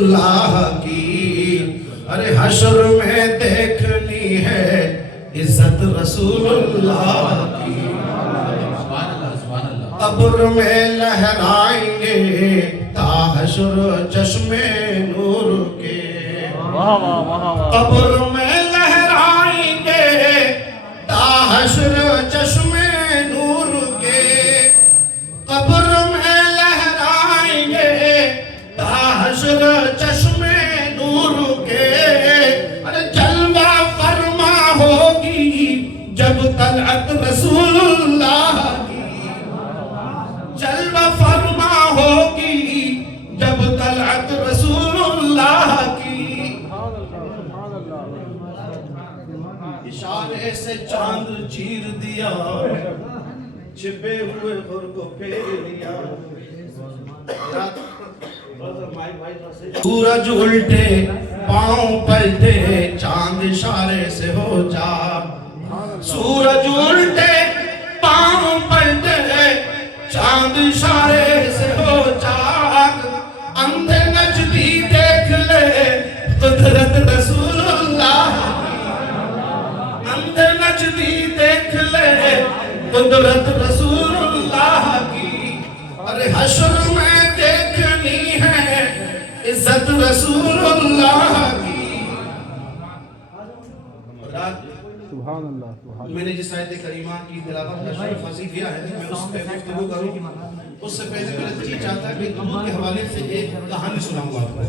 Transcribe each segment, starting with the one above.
اللہ کی ارے حشر میں دیکھنی ہے عزت رسول اللہ کی، قبر میں لہرائیں گے تا حشر چشم نور کے، قبر میں لہرائیں گے تا حشر چشم نور کے، قبر میں لہرائیں گے تا حشر چشم نور کے، ارے جلوہ فرما ہوگی جب طلعت رسول اللہ کی، جلوہ فرما ہوگی جب طلعت رسول اللہ کی، اشارے سے چاند چیر دیا چھپے ہوئے غر کو پھیر دیا، سورج الٹے پاؤں پلٹے چاند اشارے سے ہو جا، سورج الٹے پاؤں پلٹے چاند اشارے سے ہو جاگ، اندھے نجدی دیکھ لے قدرت رسول اللہ، اندھے نجدی دیکھ لے قدرت رسول اللہ کی، ارے حشر میں دیکھنی ہے عزت رسول اللہ کی۔ سبحان اللہ۔ میں نے جس آیت کریمہ کی تلاوت کا شرف حاصل کیا ہے میں اس پہ گفتگو کروں، اس سے پہلے میں جی چاہتا ہے کہ درود کے حوالے سے ایک کہانی سناؤں گا آپ کو،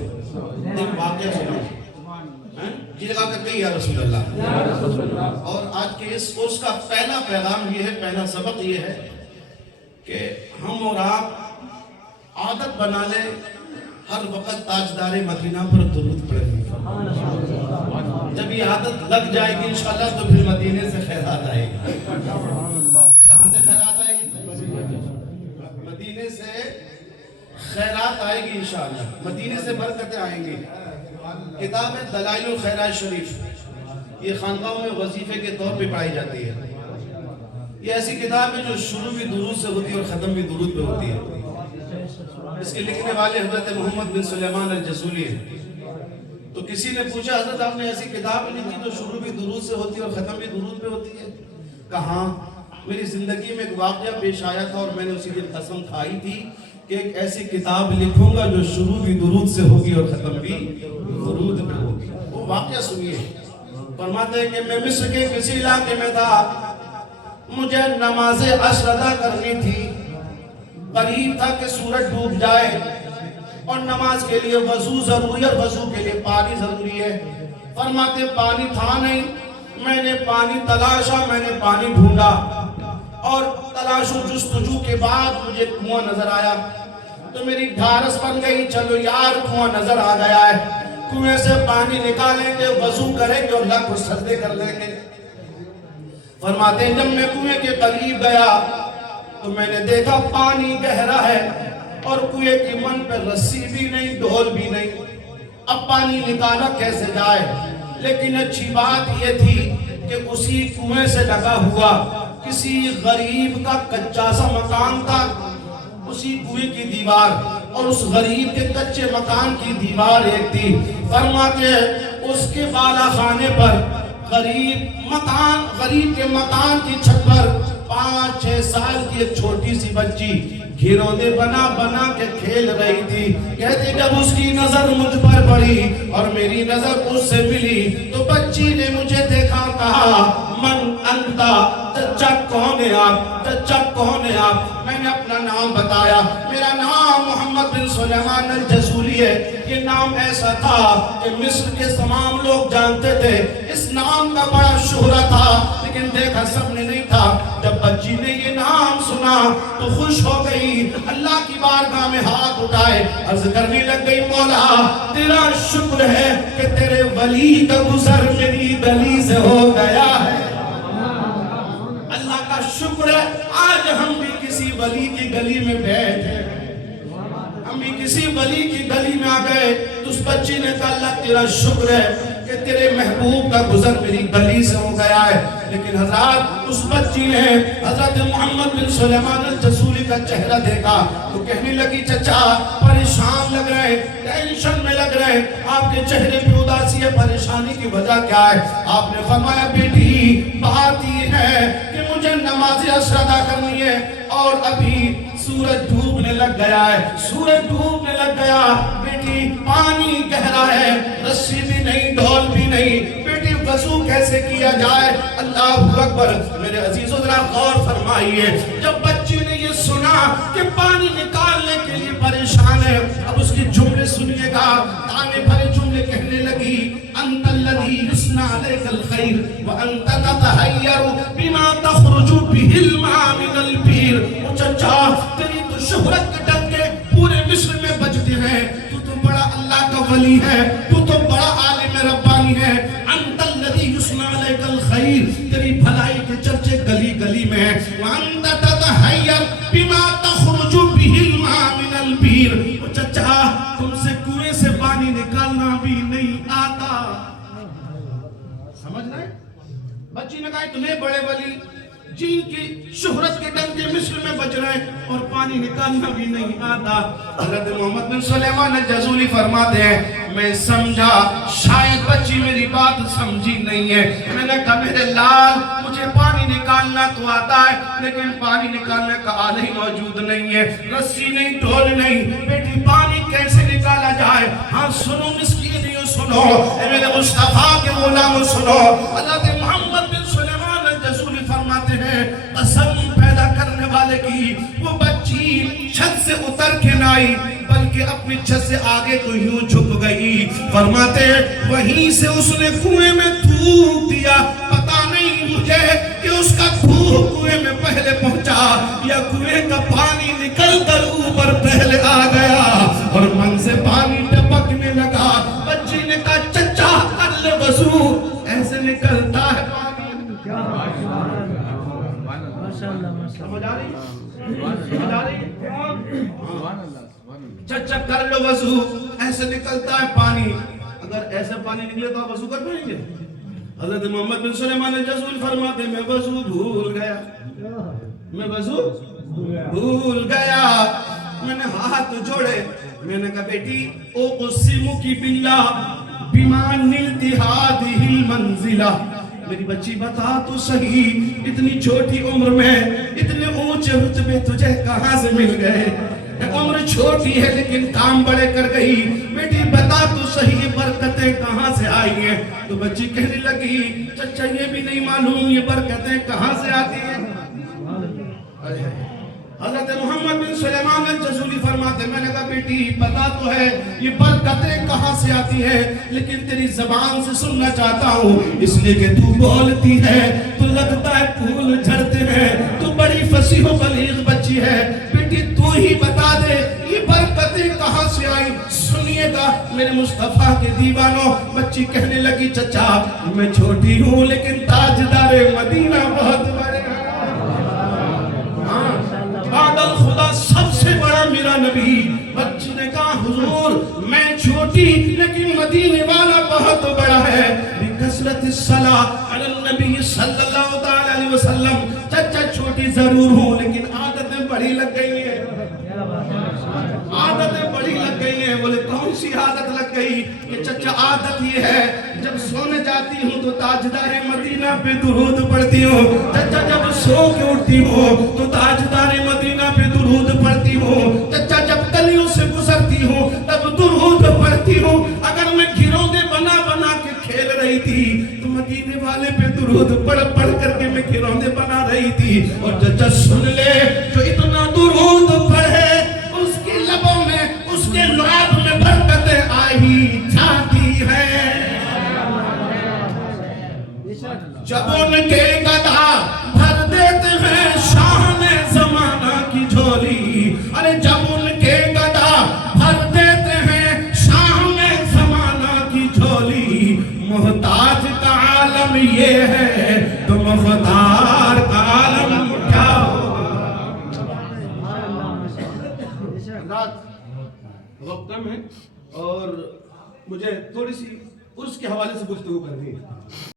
ایک واقعہ سناؤں جی لگا کر کہی یا رسول اللہ۔ اور آج کے اس کورس کا پہلا پیغام یہ ہے، پہلا سبق یہ ہے کہ ہم اور آپ عادت بنا لیں ہر وقت تاجدار مدینہ پر درود پڑھیں، جب یہ عادت لگ جائے گی انشاءاللہ تو پھر مدینے سے خیرات آئے گی۔ کہاں سے خیرات آئے گی؟ مدینے سے خیرات آئے گی انشاءاللہ، مدینے سے برکتیں آئیں گی۔ کتاب ہے دلائل الخیرات شریف، یہ خانقاہوں میں وظیفے کے طور پہ پڑھائی جاتی ہے۔ یہ ایسی کتاب ہے جو شروع بھی درود سے ہوتی ہے اور ختم بھی درود پہ ہوتی ہے۔ اس کے لکھنے والے حضرت محمد بن سلیمان الجزولی ہیں۔ تو کسی نے پوچھا حضرت آپ نے ایسی کتاب لکھی جو شروع بھی درود سے ہوتی ہے اور ختم بھی درود پہ ہوتی ہے؟ کہاں میری زندگی میں ایک واقعہ پیش آیا تھا اور میں نے اسی دن قسم کھائی تھی کہ ایک ایسی کتاب لکھوں گا جو شروع بھی درود سے ہوگی اور ختم بھی درود پہ ہوگی۔ وہ واقعہ سنیے، فرماتے ہیں کہ میں مصر کے کسی علاقے میں تھا، مجھے نماز عصر ادا کرنی تھی، قریب تھا کہ سورج ڈوب جائے اور نماز کے لیے وضو ضروری ہے اور وضو کے لیے پانی ضروری ہے۔ فرماتے پانی تھا نہیں، میں نے پانی تلاشا، میں نے پانی ڈھونڈا اور تلاش و جستجو کے بعد مجھے کنواں نظر آیا تو میری ڈھارس بن گئی، چلو یار کنواں نظر آ گیا ہے، کنویں سے پانی نکالیں گے، وضو کریں گے اور اللہ کو سجدے کر لیں گے۔ فرماتے ہیں جب میں کنویں کے قریب گیا تو میں نے دیکھا پانی گہرا ہے اور کنویں کی من پہ رسی بھی نہیں، ڈھول بھی نہیں، اب پانی نکالا کیسے جائے؟ لیکن اچھی بات یہ تھی کہ اسی کنویں سے لگا ہوا کسی غریب کا کچا سا مکان تھا، اسی کنویں کی دیوار اور اس غریب کے کچے مکان کی دیوار ایک تھی۔ فرماتے ہیں اس کے بالا خانے پر غریب کے مکان کی چھت پر 5-6 سال کی ایک چھوٹی سی بچی گھروندے بنا بنا کے کھیل رہی تھی۔ کہتے جب اس کی نظر مجھ پر پڑی اور میری نظر اس سے ملی تو بچی نے مجھے دیکھا، کہا من انتا، چچا کون ہے آپ، چچا کون ہے آپ؟ میں نے اپنا نام بتایا، میرا نام محمد بن سلیمان الجزولی ہے۔ یہ نام ایسا تھا کہ مصر کے تمام لوگ جانتے تھے، اس نام کا بڑا شہرت تھا، لیکن دیکھا سب نے نہیں تھا۔ جب بچی نے یہ نام سنا تو خوش ہو گئی، اللہ کی بارگاہ میں ہاتھ اٹھائے، عرض کرنے لگ گئی مولا تیرا شکر ہے کہ تیرے ولی کا گزر میری گلی سے ہو گیا ہے۔ اللہ کا شکر ہے آج ہم بھی کسی ولی کی گلی میں بیٹھے، ہم بھی کسی ولی کی گلی میں آ گئے تو اس بچی نے کہا اللہ تیرا شکر ہے کہ تیرے محبوب کا گزر میری گلی سے ہو گیا ہے۔ لیکن حضرات اس بچی نے حضرت محمد بن سلیمان الجزولی کا چہرہ دیکھا تو کہنے لگی چچا پریشان لگ رہے، ٹینشن میں لگ رہے، آپ کے چہرے پہ اداسی ہے، پریشانی کی وجہ کیا ہے؟ آپ نے فرمایا بیٹی بات یہ ہے کہ مجھے نماز عصر ادا کرنی ہے اور ابھی سورج ڈوبنے لگ گیا ہے، سورج ڈوبنے لگ گیا، بیٹی پانی گہرا ہے، رسی بھی نہیں ڈول بھی نہیں، بیٹی وضو کیسے کیا جائے؟ اللہ اکبر۔ میرے عزیزو ذرا غور فرمائیے، جب بچی نے یہ سنا کہ پانی نکالنے کے لیے پریشان ہے، اب اس کی جملے سنیے گا، تانے بھرے جملے کہنے لگی انت الذی یثنی علیک الخیر وانت تتحیر بما تخرج به الماء من البئر۔ او چچا تیری تو شہرت کے ڈنکے پورے مصر میں بجتے ہیں، تو بڑا اللہ کا ولی ہے، تو بڑا عالم ربانی ہے، انت الذی یثنی علیک الخیر، تیری بھلائی کے چرچے گلی گلی میں ہیں، وانت تتحیر بما تخرج به الماء من البئر۔ او چچا تم سے کنویں سے پانی نکالنا بھی نہیں آتا۔ سمجھ رہے؟ بچی نے کہا تمہیں بڑے ولی جن کی شہرت کے ڈنکے مصر میں بج رہے ہیں اور پانی نکالنا بھی نہیں آتا۔ حضرت محمد بن سلیمان الجزولی فرماتے ہیں میں سمجھا شاید بچی میری بات سمجھی نہیں ہے، میں نے کہا میرے لال مجھے پانی نکالنا تو آتا ہے لیکن پانی نکالنے کا آلہ ہی موجود نہیں ہے، رسی نہیں ڈول نہیں، بیٹی پانی کیسے نکالا جائے؟ ہاں سنو مسکینیوں سنو، اے میرے مصطفیٰ کے غلاموں سنو، حضرت محمد بن سلیمان الجزولی فرماتے ہیں قسم پیدا کرنے والے کی وہ بچی چھت سے اتر کے نہ آئی بلکہ اپنی چھت سے آگے تو یوں جھک گئی۔ فرماتے ہیں وہیں سے اس نے کنویں میں تھوک دیا، پتا نہیں مجھے کہ اس کا تھوک کنویں میں پہلے پہنچا یا کنویں کا پانی نکل کر اوپر پہلے آ گیا اور من سے پانی ٹپکنے لگا۔ بچی نے کہا چچا کر لے وضو، ایسے نکلتا ہے پانی۔ سمجھ آ رہی؟ سمجھ آ رہی؟ چچا کر لو وضو، ایسے نکلتا ہے پانی۔ اگر ایسے پانی نکلے تو آپ وضو کر پائیں گے؟ حضرت محمد بن سلیمان الجزولی فرماتے میں وضو بھول گیا، میں وضو بھول گیا، میں نے ہاتھ جوڑے، میں نے کہا بیٹی او قسمکی باللہ بما نلت هذه المنزلہ، میری بچی بتا تو صحیح اتنی چھوٹی عمر میں اتنے اونچے رتبے تجھے کہاں سے مل گئے؟ عمر چھوٹی ہے لیکن کام بڑے کر گئی، بیٹی بتا تو صحیح برکتیں کہاں سے آئی ہیں؟ تو بچی کہنے لگی چچا یہ بھی نہیں معلوم یہ برکتیں کہاں سے آتی ہیں۔ حضرت محمد بن سلیمان الجزولی فرماتے میں نے کہا بیٹی پتا تو ہے یہ برکتیں کہاں سے آتی ہیں لیکن تیری زبان سے سننا چاہتا ہوں، اس لیے کہ تو بولتی ہے تو لگتا ہے پھول جھڑتے ہیں، تو بڑی فصیح و بلیغ بچی ہے، بیٹی تو ہی بتا دے یہ برکتیں کہاں سے آئی؟ سنیے گا میرے مصطفیٰ کے دیوانوں۔ بچی کہنے لگی چچا میں چھوٹی ہوں لیکن تاجدار مدینہ بہت بڑے ہیں، بادل خدا سب سے بڑا میرا نبی۔ بچی نے کہا حضور میں چھوٹی لیکن مدینے والا بہت بڑا ہے، بکثرت الصلاۃ علی النبی صلی اللہ علیہ وسلم۔ چچا چھوٹی ضرور ہوں لیکن عادتیں بڑی لگ گئی ہیں، عادتیں بڑی لگ گئی ہیں۔ بولے کون سی عادت لگ گئی؟ کہ چچا عادت یہ ہے جب سونے جاتی ہوں تو تاجدار مدینہ پہ درود پڑھتی ہوں، چچا جب سو کے اٹھتی ہوں تو تاجدار مدینہ پہ درود پڑھتی ہوں، چچا جب گلیوں سے گزرتی ہوں تب درود پڑھتی ہوں، اگر میں گھروندے بنا بنا کے کھیل رہی تھی تو مدینے والے پہ درود پڑھ پڑھ کر کے میں گھروندے بنا رہی تھی۔ اور چچا سن لے جو اتنا درود پڑھے اس کے لبوں میں اس کے لعاب میں برکتیں آئی جاتی ہیں۔ جب ان کے گدا بھر دیتے ہیں شان زمانہ کی جھولی، ارے جب ان کے گدا بھر دیتے ہیں شان زمانہ کی جھولی، محتاج کا عالم یہ ہے تو مختار کا عالم کیا ہوگا؟ وقت کم ہے اور مجھے تھوڑی سی اس کے حوالے سے گفتگو کرنی ہے۔